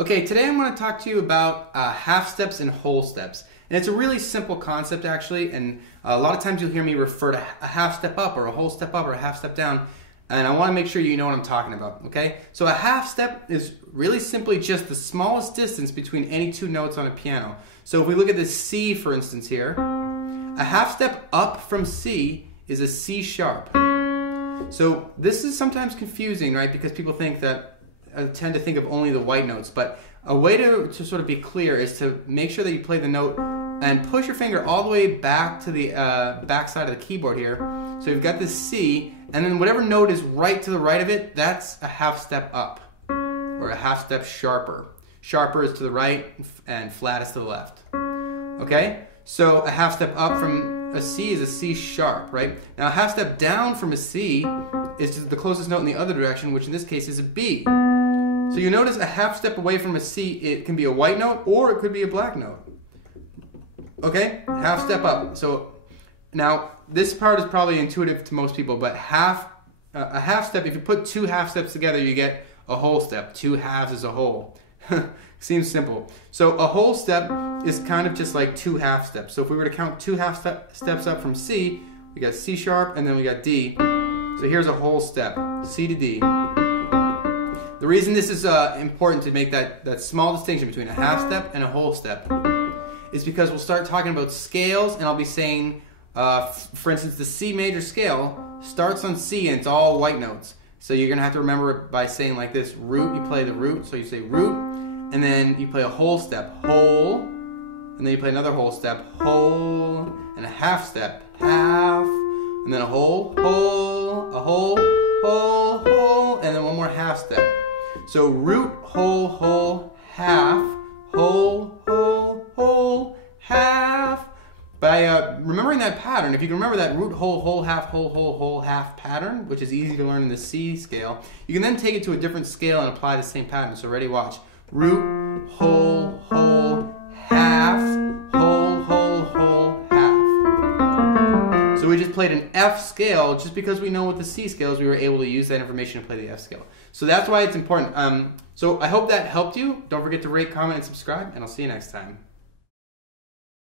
Okay, today I'm going to talk to you about half steps and whole steps. And it's a really simple concept actually, and a lot of times you'll hear me refer to a half step up or a whole step up or a half step down, and I want to make sure you know what I'm talking about, okay? So a half step is really simply just the smallest distance between any two notes on a piano. So if we look at this C, for instance here, a half step up from C is a C sharp. So this is sometimes confusing, right? Because people think that tend to think of only the white notes, but a way to sort of be clear is to make sure that you play the note and push your finger all the way back to the back side of the keyboard here. So you've got this C, and then whatever note is right to the right of it, that's a half step up, or a half step sharper. Sharper is to the right, and flat is to the left. Okay? So a half step up from a C is a C sharp, right? Now a half step down from a C is the closest note in the other direction, which in this case is a B. So you notice a half step away from a C, it can be a white note or it could be a black note. Okay? Half step up. So now this part is probably intuitive to most people, but a half step, if you put two half steps together, you get a whole step. Two halves is a whole. Seems simple. So a whole step is kind of just like two half steps. So if we were to count two half steps up from C, we got C sharp and then we got D. So here's a whole step, C to D. The reason this is important to make that small distinction between a half step and a whole step is because we'll start talking about scales, and I'll be saying, for instance, the C major scale starts on C and it's all white notes. So you're going to have to remember it by saying like this, root, you play the root, so you say root, and then you play a whole step, whole, and then you play another whole step, whole, and a half step, half, and then a whole, whole, a whole, whole, whole, and then one more half step. So root, whole, whole, half, whole, whole, whole, half. By remembering that pattern, if you can remember that root, whole, whole, half, half pattern, which is easy to learn in the C scale, you can then take it to a different scale and apply the same pattern. So ready, watch. Root, whole, whole, half, whole, whole, whole, half. So we just played an F scale. Just because we know what the C scale is, we were able to use that information to play the F scale. So that's why it's important. So I hope that helped you. Don't forget to rate, comment, and subscribe, and I'll see you next time.